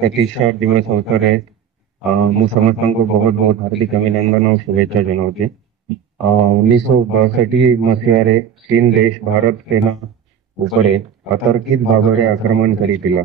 प्रतिष्ठा दिवस अवसर है। ମୁଁ ସମସ୍ତଙ୍କୁ ବହୁତ ବହୁତ ହାର୍ଦ୍ଦିକ ଅଭିନନ୍ଦନ ଓ ଶୁଭେଚ୍ଛା ଜଣାଉଛି। 1962 ମସିହାରେ ଚୀନ ଦେଶ ଭାରତ ସେନା ଉପରେ ଅତର୍କିତ ଭାବରେ ଆକ୍ରମଣ କରିଥିଲା।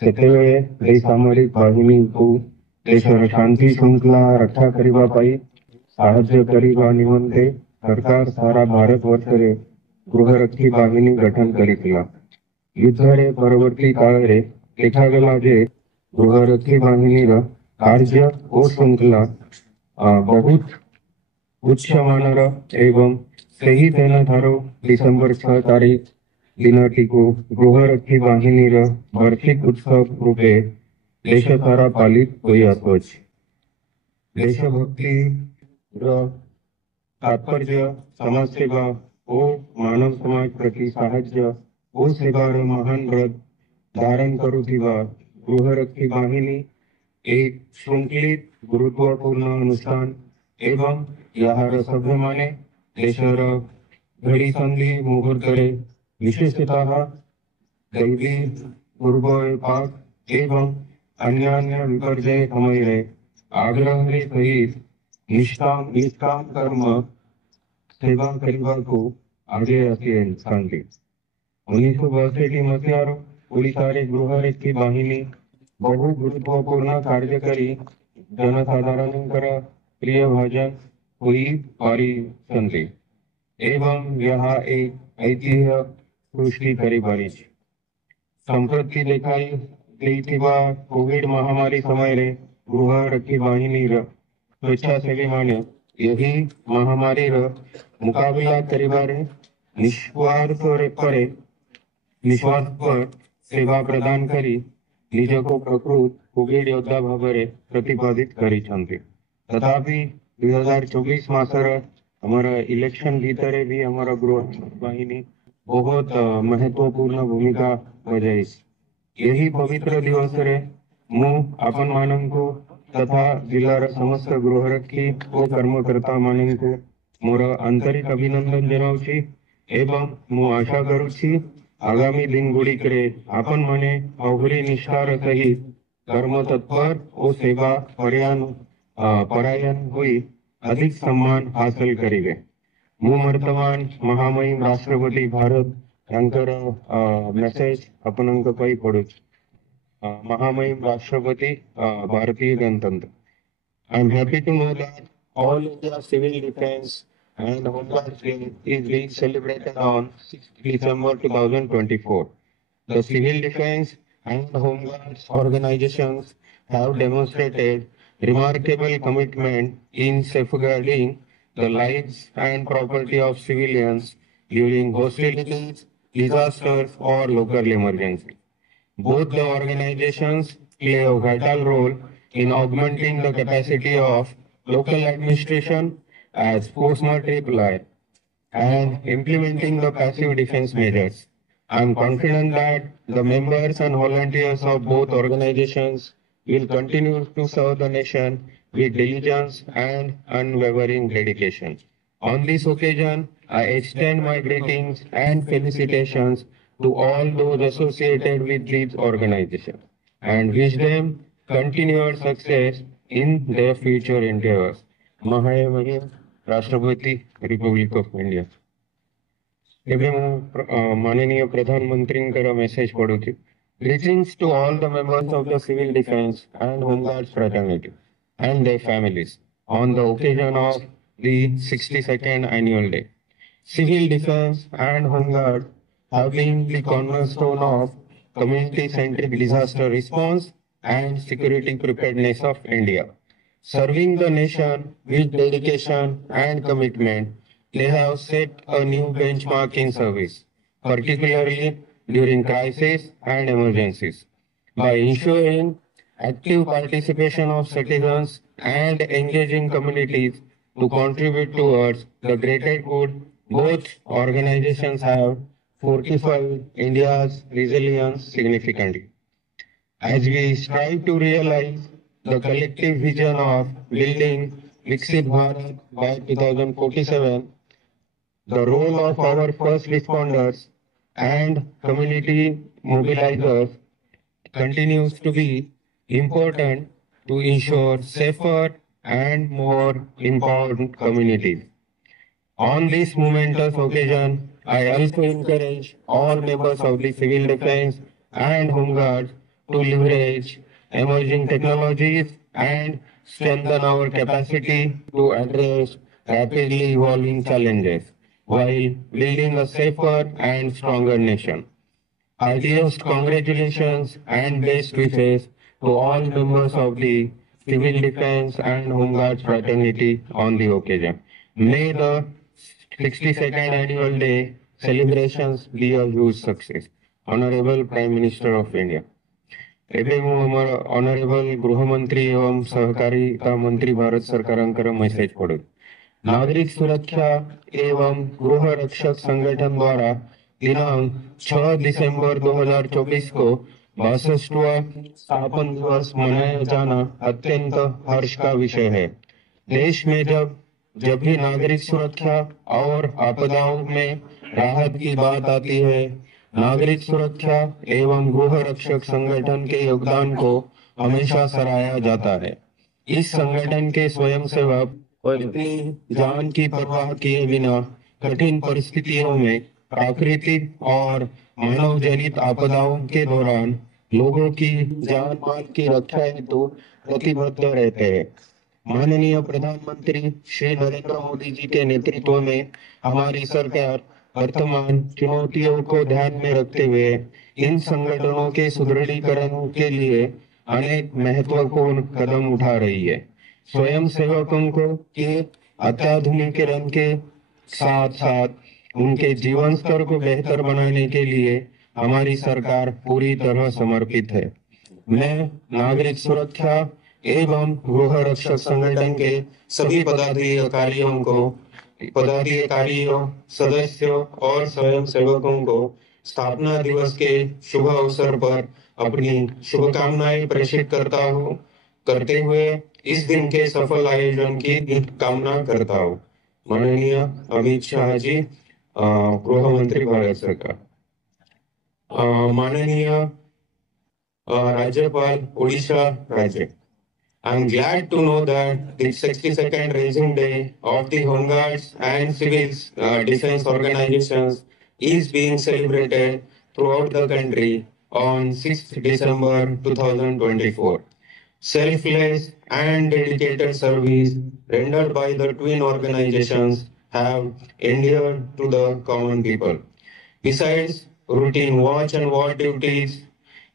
ସେତେବେଳେ ଏହି ସାମରିକ ବାହିନୀକୁ ଦେଶର ଶାନ୍ତି ଶୃଙ୍ଖଳା ରକ୍ଷା କରିବା ପାଇଁ ସାହାଯ୍ୟ କରିବା ନିମନ୍ତେ ସରକାର ସାରା ଭାରତବର୍ଷରେ ଗୃହରକ୍ଷୀ ବାହିନୀ ଗଠନ କରିଥିଲା। ଯୁଦ୍ଧରେ ପରବର୍ତ୍ତୀ କାଳରେ ଦେଖାଗଲା ଯେ ଗୃହରକ୍ଷୀ ବାହିନୀର କାର୍ଯ୍ୟ ଓ ଶୃଙ୍ଖଳା ବହୁତ ଉଚ୍ଚମାନର ଏବଂ ସେହି ଦିନଠାରୁ ଡିସେମ୍ବର 6 ତାରିଖ ଦିନଟିକୁ ଗୃହରକ୍ଷୀ ବାହିନୀର ବାର୍ଷିକ ଉତ୍ସବ ରୂପେ ଦେଶ ସାରା ପାଳିତ ହୋଇ ଆସୁଅଛି। ଦେଶଭକ୍ତିର ତାତ୍ପର୍ଯ୍ୟ ସମାଜସେବା ଓ ମାନବ ସମାଜ ପ୍ରତି ସାହାଯ୍ୟ ଓ ସେବାର ମହାନ ବ୍ରତ ଧାରଣ କରୁଥିବା ଗୃହରକ୍ଷୀ ବାହିନୀ एक श्रृंखलित गुरुत्वपूर्ण अनुष्ठान एवं यार सभ्यमाने देशर घड़ीसंधि मुहूर्तरे विशेषतः दैवी पूर्वपाक एवं अन्यान्य विपर्यय समय आग्रह सहित निष्काम कर्म सेवा करने को आगे आसती। 1962 मसीहार ओडिशार गृहरक्षी बाहिनी बहु गुरुत्वपूर्ण कार्यकारी जनसाधारणଙ୍କର प्रिय भजन हुई पारिଛନ୍ତି एवं यहाँ एक ऐतिह्य सृष्टि କରିପାରିଛି। संप्रति देखाई ଦେଇଥିବା कोविड महामारी समय गृहरक्षी बाहिनीर स्वेच्छासेवी माने यही महामारी मुकाबला करिबारे निस्वार्थ सेवा प्रदान करी ନିଜକୁ ପ୍ରକୃତ କୋଭିଡ ଯୋଦ୍ଧା ଭାବରେ ପ୍ରତିପାଦିତ କରିଛନ୍ତି। ତଥାପି 2024 ମାସର ଆମର ଇଲେକ୍ସନ ଭିତରେ ବି ଆମର ଗୃହ ବାହିନୀ ବହୁତ ମହତ୍ୱପୂର୍ଣ୍ଣ ଭୂମିକା ବଜାଇଛି। ଏହି ପବିତ୍ର ଦିବସରେ ମୁଁ ଆପଣମାନଙ୍କୁ ତଥା ଜିଲ୍ଲାର ସମସ୍ତ ଗୃହରକ୍ଷୀ ଓ କର୍ମକର୍ତ୍ତା ମାନଙ୍କୁ ମୋର ଆନ୍ତରିକ ଅଭିନନ୍ଦନ ଜଣାଉଛି ଏବଂ ମୁଁ ଆଶା କରୁଛି आगामी दिन गुड़िकरे आपण माने अवघरी निष्ठार सहित कर्म तत्पर और सेवा परायण हुई अधिक सम्मान हासिल करिवे। मु वर्तमान महामहिम राष्ट्रपति भारत यांकर मेसेज आपनक पई पढुछ। महामहिम राष्ट्रपति भारतीय गणतंत्र। I am happy to know that all India civil defence and Home Guard Day is being celebrated on 6th December 2024. The Civil Defense and Home Guards organizations have demonstrated remarkable commitment in safeguarding the lives and property of civilians during hostilities, disasters, or local emergencies. Both the organizations play a vital role in augmenting the capacity of local administration as force reply and implementing the passive defense measures. I am confident that the members and volunteers of both organizations will continue to serve the nation with diligence and unwavering dedication. On this occasion, I extend my greetings and felicitations to all those associated with these organizations and wish them continued success in their future endeavors. Mahayamahim राष्ट्रपति Republic of India. एवं माननीय प्रधानमंत्री message पढ़ुची। Greetings to all the members of the Civil Defense and Home Guards fraternity and their families on the occasion of the 62nd annual day. Civil Defense and Home Guard have been the cornerstone of community-centric disaster response and security preparedness of India. Serving the nation with dedication and commitment, they have set a new benchmark in service, particularly during crises and emergencies. By ensuring active participation of citizens and engaging communities to contribute towards the greater good, both organizations have fortified India's resilience significantly. As we strive to realize the collective vision of building Viksit Bharat by 2047, the role of our first responders and community mobilizers continues to be important to ensure safer and more empowered communities. On this momentous occasion, I also encourage all members of the civil defense and home guards to leverage emerging technologies and strengthen our capacity to address rapidly evolving challenges while building a safer and stronger nation. Heartiest congratulations and best wishes to all members of the Civil Defense and Home Guards fraternity on the occasion. May the 62nd Annual Day celebrations be a huge success. Honorable Prime Minister of India. ଏବେ ମୁଁ ଆମର honourable ଗୃହମନ୍ତ୍ରୀ ଏବଂ ସହକାରିତା ମନ୍ତ୍ରୀ ଭାରତ ସରକାରଙ୍କର message पढ़ू। नागरिक सुरक्षा एवं गृह रक्षक संगठन द्वारा दिनांक 6 दिसंबर 2024 को 62वां स्थापन दिवस मनाया जाना अत्यंत हर्ष का विषय है। देश में जब भी नागरिक सुरक्षा और आपदाओं में राहत की बात आती है, नागरिक सुरक्षा एवं गृह रक्षक संगठन के योगदान को हमेशा सराहा जाता है। इस संगठन के स्वयंसेवक अपनी जान की परवाह किए बिना कठिन परिस्थितियों में प्राकृतिक और मानव जनित आपदाओं के दौरान लोगों की जान माल की रक्षा हेतु प्रतिबद्ध रहते हैं। माननीय प्रधानमंत्री श्री नरेंद्र मोदी जी के नेतृत्व में हमारी सरकार वर्तमान चुनौतियों को ध्यान में रखते हुए इन संगठनों के सुदृढ़ीकरण के लिए अनेक महत्वपूर्ण कदम उठा रही है। स्वयं सेवकों को के अत्याधुनिकीकरण के साथ साथ उनके जीवन स्तर को बेहतर बनाने के लिए हमारी सरकार पूरी तरह समर्पित है। मैं नागरिक सुरक्षा एवं गृह रक्षक संगठन के सभी पदाधिकारियों, सदस्यों और स्वयं सेवकों को स्थापना दिवस के शुभ अवसर पर अपनी शुभकामनाएं प्रेषित करते हुए इस दिन के सफल आयोजन की कामना करता हूँ। माननीय अमित शाह जी, गृह मंत्री भारत सरकार। माननीय राज्यपाल ओडिशा राज्य। I'm glad to know that the 62nd Rising Day of the Home Guards and Civil Defense Organizations is being celebrated throughout the country on 6th December 2024. Selfless and dedicated service rendered by the twin organizations have endeared to the common people. Besides routine watch and ward duties,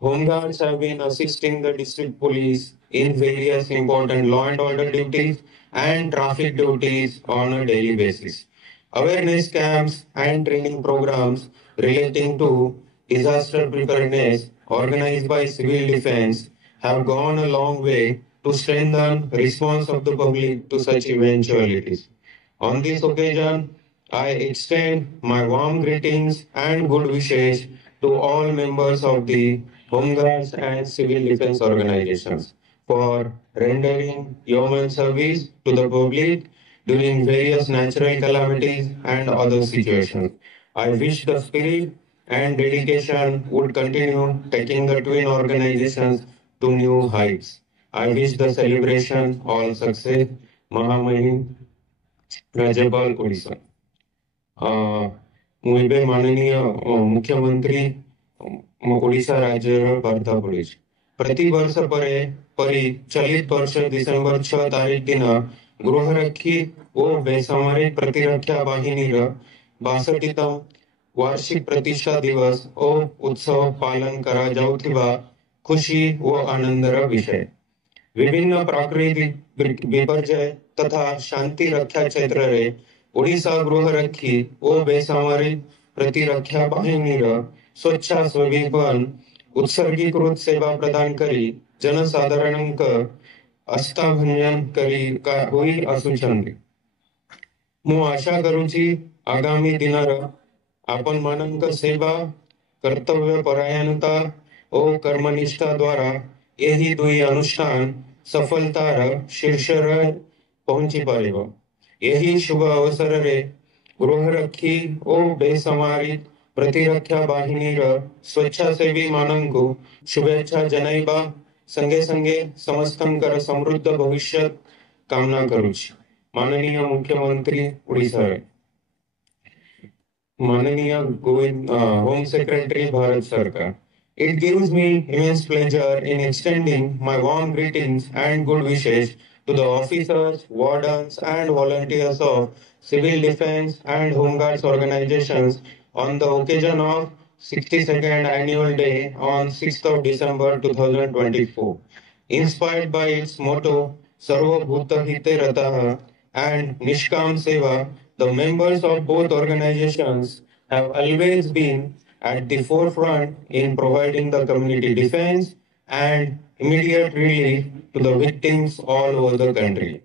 Home Guards have been assisting the district police in various important law and order duties and traffic duties on a daily basis. Awareness camps and training programs relating to disaster preparedness organized by civil defense have gone a long way to strengthen response of the public to such eventualities. On this occasion, I extend my warm greetings and good wishes to all members of the Home Guards and Civil Defense Organizations for rendering yeoman service to the public during various natural calamities and other situations. I wish the spirit and dedication would continue taking the twin organizations to new heights. I wish the celebration all success. Mahamahim राज्यपाल ओडिशा। ମୁଁ ଏବେ माननीय मुख्यमंत्री ओडिशा राज्य वार्ता पड़िଛି। प्रतिवर्ष परी चलित वर्ष डिसेंबर 6 तारीख दिन गृहरक्षी और बेसामरिक प्रतिरक्षा बाहिनीर 62तम वार्षिक प्रतिष्ठा दिवस और उत्सव पालन करा जाउथिबा खुशी और आनंदर विषय। विभिन्न प्राकृतिक विपर्यय तथा शांति रक्षा क्षेत्र रे ओडिशा गृहरक्षी और बेसामरिक प्रतिरक्षा बाहिनीर स्वेच्छासेवीपन उत्सर्गीकृत सेवा प्रदान करी जनसाधारणक अस्थाभंजन होई आसुछंती। मु आशा करूची आगामी दिनर आपन मानक सेवा, कर्तव्य परायणता और कर्मनिष्ठा द्वारा यही दुई अनुष्ठान सफलतार शीर्षर पहुंची पारिबो। यही शुभ अवसर रे गृहरक्षी और बेसामरिक प्रतिरक्षा बाहिनीर स्वेच्छासेवी मानंकु शुभेच्छा जनाइबा संगे संगे समस्तंकर समृद्ध भविष्य कामना करूची। माननीय मुख्यमंत्री उड़ीसा, माननीय गोविंद होम सेक्रेटरी भारत सरकार, it gives me immense pleasure in extending my warm greetings and good wishes to the officers, wardens, and volunteers of Civil Defense and Home Guards organizations on the occasion of 62nd Annual Day on 6th of December 2024. Inspired by its motto, Sarva Bhuta Hite Rataha and Nishkam Seva, the members of both organizations have always been at the forefront in providing the community defense and immediate relief to the victims all over the country.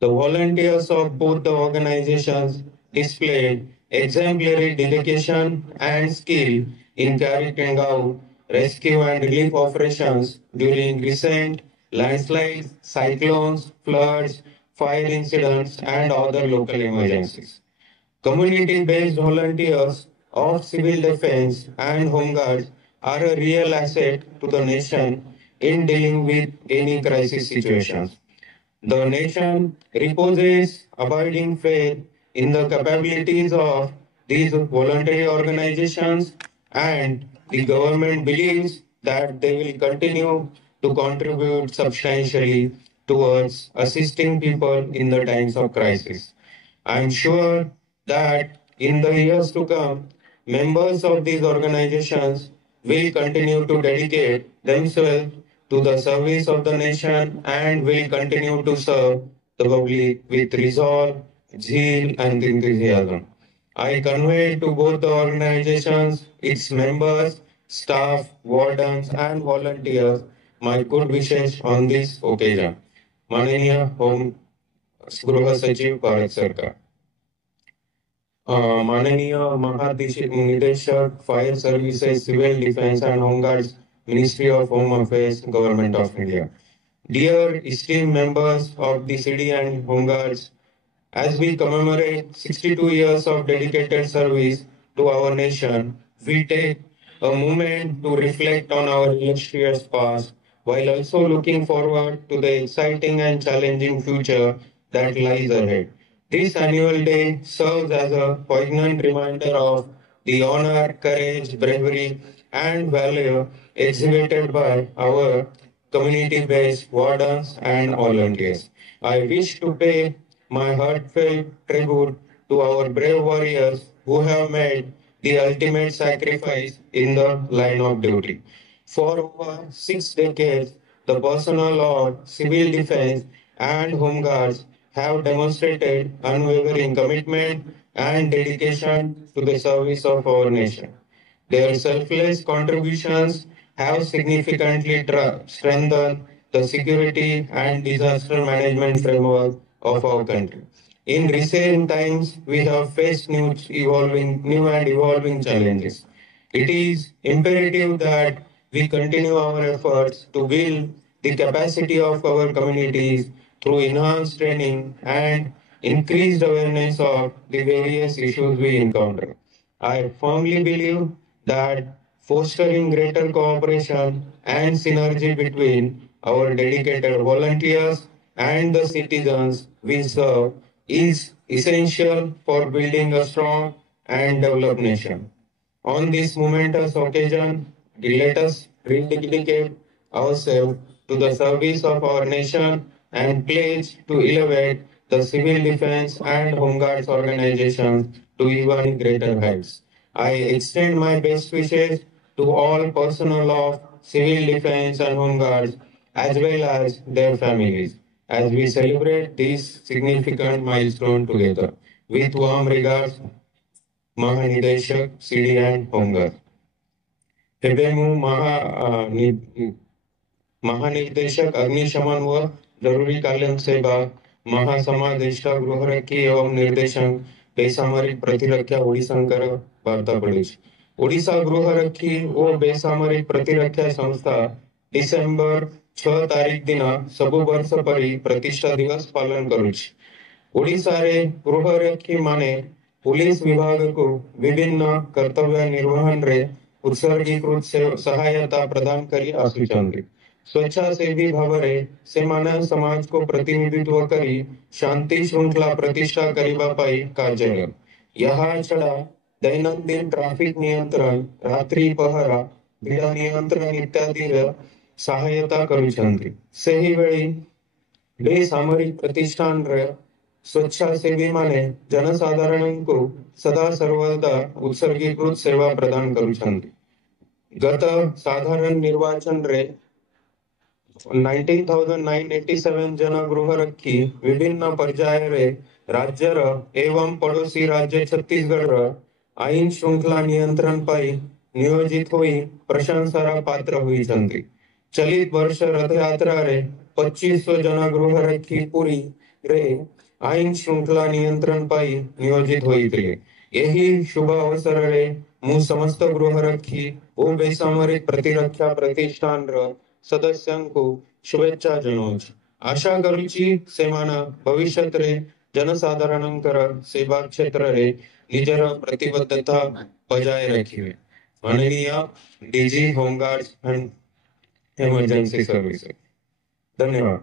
The volunteers of both the organizations displayed exemplary dedication and skill in carrying out rescue and relief operations during recent landslides, cyclones, floods, fire incidents, and other local emergencies. Community-based volunteers of civil defense and home guards are a real asset to the nation in dealing with any crisis situations. The nation reposes abiding faith in the capabilities of these voluntary organizations, and the government believes that they will continue to contribute substantially towards assisting people in the times of crisis. I am sure that in the years to come, members of these organizations will continue to dedicate themselves to the service of the nation and will continue to serve the public with resolve, zeal, and enthusiasm. I convey to both the organizations, its members, staff, wardens, and volunteers my good wishes on this occasion. माननीय home गृह सचिव भारत सरकार, माननीय महानिदेशक fire services civil defence and home guards ministry of home affairs government of India, dear esteemed members of the city and home guards, as we commemorate 62 years of dedicated service to our nation, we take a moment to reflect on our illustrious past while also looking forward to the exciting and challenging future that lies ahead. This annual day serves as a poignant reminder of the honor, courage, bravery, and valor exhibited by our community-based wardens and volunteers. I wish to pay my heartfelt tribute to our brave warriors who have made the ultimate sacrifice in the line of duty. For over 6 decades, the personnel of civil defense and home guards have demonstrated unwavering commitment and dedication to the service of our nation. Their selfless contributions have significantly strengthened the security and disaster management framework of our country. In recent times, we have faced new and evolving challenges. It is imperative that we continue our efforts to build the capacity of our communities through enhanced training and increased awareness of the various issues we encounter. I firmly believe that fostering greater cooperation and synergy between our dedicated volunteers and the citizens we serve is essential for building a strong and developed nation. On this momentous occasion, let us rededicate ourselves to the service of our nation and pledge to elevate the civil defense and home guards organizations to even greater heights. I extend my best wishes to all personnel of civil defense and home guards as well as their families as we celebrate this significant milestone together. With warm regards, महानिदेशक CD and home guard. ଏବେ ମୁଁ महानिदेशक अग्निशमन व जरूरीकालीन सेवा महासमादेष्टा गृहरक्षी एवं निर्देशक बेसामरिक प्रतिरक्षा ओडिशांकर वार्ता पड़ुଛି. ओडिशा गृहरक्षी और बेसामरिक प्रतिरक्षा संस्था डिसेंबर 6 तारीख दिन सबु वर्ष परी प्रतिष्ठा दिवस पालन करुଛି. ओडिशा रे गृहरक्षी माने पुलिस विभाग को विभिन्न कर्तव्य निर्वहन रे उत्सर्गीकृत सहायता प्रदान करी आसुचंती. ସ୍ୱେଚ୍ଛାସେବୀ ଭାବରେ ସେମାନେ ସମାଜକୁ ପ୍ରତିନିଧିତ୍ୱ କରି ଶାନ୍ତି ଶୃଙ୍ଖଳା ପ୍ରତିଷ୍ଠା କରିବା ପାଇଁ କାର୍ଯ୍ୟରତ। ଏହା ଛଡ଼ା ଦୈନନ୍ଦିନ ଟ୍ରାଫିକ ନିୟନ୍ତ୍ରଣ, ରାତ୍ରି ପହରା, ଭିଡ଼ ନିୟନ୍ତ୍ରଣ ଇତ୍ୟାଦିର ସହାୟତା କରୁଛନ୍ତି। ସେହିଭଳି ବେସାମରିକ ପ୍ରତିଷ୍ଠାନରେ ସ୍ୱେଚ୍ଛାସେବୀମାନେ ଜନସାଧାରଣଙ୍କୁ ସଦାସର୍ବଦା ଉତ୍ସର୍ଗୀକୃତ ସେବା ପ୍ରଦାନ କରୁଛନ୍ତି। ଗତ ସାଧାରଣ ନିର୍ବାଚନରେ 19,987 ଜନ ଗୃହରକ୍ଷୀ ବିଭିନ୍ନ ପର୍ଯ୍ୟାୟରେ ରାଜ୍ୟର ଏବଂ ପଡ଼ୋଶୀ ରାଜ୍ୟ ଛତିଶଗଡ଼ର ଆଇନ ଶୃଙ୍ଖଳା ନିୟନ୍ତ୍ରଣ ପାଇଁ ନିୟୋଜିତ ହୋଇ ପ୍ରଶଂସାର ପାତ୍ର ହୋଇଛନ୍ତି। ଚଳିତ ବର୍ଷ ରଥଯାତ୍ରାରେ 2500 ଜନ ଗୃହରକ୍ଷୀ ପୁରୀରେ ଆଇନ ଶୃଙ୍ଖଳା ନିୟନ୍ତ୍ରଣ ପାଇଁ ନିୟୋଜିତ ହୋଇଥିଲେ। ଏହି ଶୁଭ ଅବସରରେ ମୁଁ ସମସ୍ତ ଗୃହରକ୍ଷୀ ଓ ବେସାମରିକ ପ୍ରତିରକ୍ଷା ପ୍ରତିଷ୍ଠାନର ସଦସ୍ୟଙ୍କୁ ଶୁଭେଚ୍ଛା ଜଣାଉଛି। ଆଶା କରୁଛି ସେମାନେ ଭବିଷ୍ୟତରେ ଜନସାଧାରଣଙ୍କର ସେବା କ୍ଷେତ୍ରରେ ନିଜର ପ୍ରତିବଦ୍ଧତା ବଜାୟ ରଖିବେ। माननीय DG home guard and emergency services, धन्यवाद।